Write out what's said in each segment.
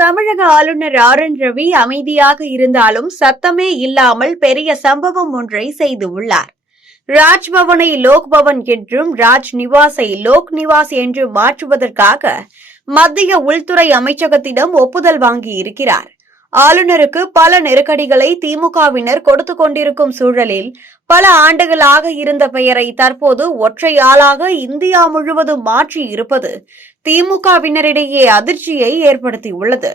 தமிழக ஆளுநர் R N Ravi அமைதியாக இருந்தாலும் சத்தமே இல்லாமல் பெரிய சம்பவம் ஒன்றை செய்துள்ளார் ராஜ்பவனை லோக் பவன் என்றும் ராஜ் நிவாஸை லோக் நிவாஸ் என்றும் மாற்றுவதற்காக மத்திய உள்துறை அமைச்சகத்திடம் ஒப்புதல் வாங்கியிருக்கிறார். ஆளுநருக்கு பல நெருக்கடிகளை திமுகவினர் கொடுத்து கொண்டிருக்கும் சூழலில் பல ஆண்டுகளாக இருந்த பெயரை தற்போது ஒற்றை ஆளாக இந்தியா முழுவதும் மாற்றி இருப்பது திமுகவினரிடையே அதிர்ச்சியை ஏற்படுத்தியுள்ளது.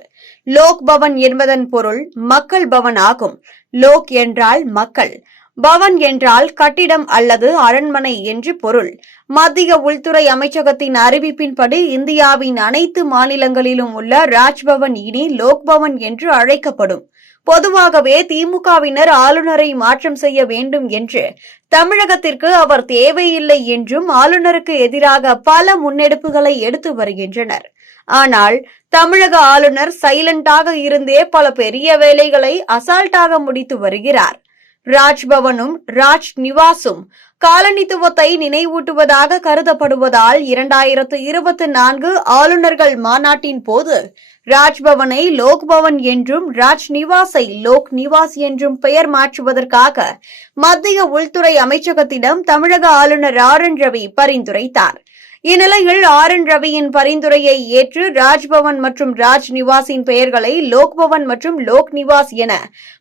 லோக் பவன் என்பதன் பொருள் மக்கள் பவன் ஆகும். லோக் என்றால் மக்கள். பவன் என்றால் கட்டிடம் அல்லது அரண்மனை என்று பொருள். மத்திய உள்துறை அமைச்சகத்தின் அறிவிப்பின்படி இந்தியாவின் அனைத்து மாநிலங்களிலும் உள்ள ராஜ்பவன் இனி லோக்பவன் என்று அழைக்கப்படும். பொதுவாகவே திமுகவினர் ஆளுநரை மாற்றம் செய்ய வேண்டும் என்று. தமிழகத்திற்கு அவர் தேவையில்லை என்றும் ஆளுநருக்கு எதிராக பல முன்னெடுப்புகளை எடுத்து வருகின்றனர். ஆனால் தமிழக ஆளுநர் சைலண்டாக இருந்தே பல பெரிய வேலைகளை அசால்ட்டாக முடித்து வருகிறார். ராஜ்பவனும் ராஜ் நிவாசும் காலனித்துவத்தை நினைவூட்டுவதாக கருதப்படுவதால் இரண்டாயிரத்து இருபத்தி நான்கு ஆளுநர்கள் மாநாட்டின் போது ராஜ்பவனை லோக்பவன் என்றும் ராஜ் நிவாஸை லோக் நிவாஸ் என்றும் பெயர் மாற்றுவதற்காக மத்திய உள்துறை அமைச்சகத்திடம் தமிழக ஆளுநர் ஆர் என் ரவி பரிந்துரைத்தார். இந்நிலையில் ஆர் என் ரவியின் பரிந்துரையை ஏற்று ராஜ்பவன் மற்றும் ராஜ் நிவாஸின் பெயர்களை லோக்பவன் மற்றும் லோக் நிவாஸ் என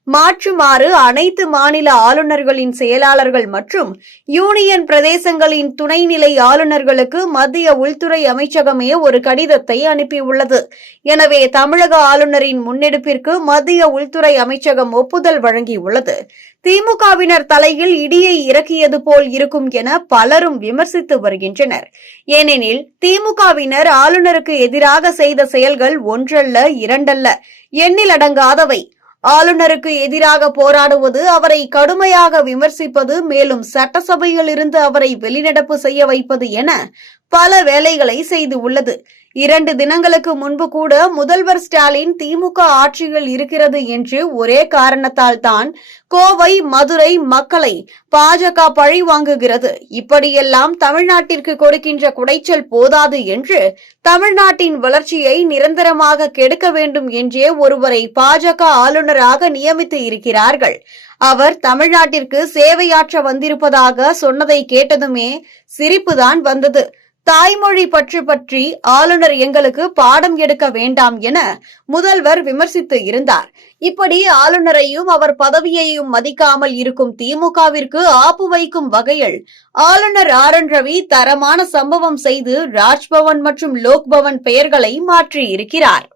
மாற்றுமாறு அனைத்து மாநில ஆளுநர்களின் செயலாளர்கள் மற்றும் யூனியன் பிரதேசங்களின் துணைநிலை ஆளுநர்களுக்கு மத்திய உள்துறை அமைச்சகமே ஒரு கடிதத்தை அனுப்பியுள்ளது. எனவே தமிழக ஆளுநரின் முன்னெடுப்பிற்கு மத்திய உள்துறை அமைச்சகம் ஒப்புதல் வழங்கியுள்ளது. திமுகவினர் தலையில் இடியை இறக்கியது போல் இருக்கும் என பலரும் விமர்சித்து வருகின்றனர். ஏனெனில் திமுகவினர் ஆளுநருக்கு எதிராக செய்த செயல்கள் ஒன்றல்ல இரண்டல்ல. எண்ணிலடங்காதவை ஆளுநருக்கு எதிராக போராடுவது அவரை கடுமையாக விமர்சிப்பது மேலும் சட்டசபையில் இருந்து அவரை வெளிநடப்பு செய்ய வைப்பது என பல வேலைகளை செய்து உள்ளது. இரண்டு தினங்களுக்கு முன்பு கூட முதல்வர் ஸ்டாலின் திமுக ஆட்சியில் இருக்கிறது என்று ஒரே காரணத்தால் தான் கோவை மதுரை மக்களை பாஜக பழி வாங்குகிறது. இப்படியெல்லாம் தமிழ்நாட்டிற்கு கொடுக்கின்ற குடைச்சல் போதாது என்று தமிழ்நாட்டின் வளர்ச்சியை நிரந்தரமாக கெடுக்க வேண்டும் என்றே ஒருவரை பாஜக ஆளுநராக நியமித்து இருக்கிறார்கள். அவர் தமிழ்நாட்டிற்கு சேவையாற்ற வந்திருப்பதாக சொன்னதை கேட்டதுமே சிரிப்புதான் வந்தது. தாய்மொழி பற்று பற்றி ஆளுநர் எங்களுக்கு பாடம் எடுக்க வேண்டாம் என முதல்வர் விமர்சித்து இருந்தார். இப்படி ஆளுநரையும் அவர் பதவியையும் மதிக்காமல் இருக்கும் திமுகவிற்கு ஆப்பு வைக்கும் வகையில் ஆளுநர் ஆர். என். ரவி தரமான சம்பவம் செய்து ராஜ்பவன் மற்றும் லோக்பவன் பெயர்களை மாற்றியிருக்கிறார்.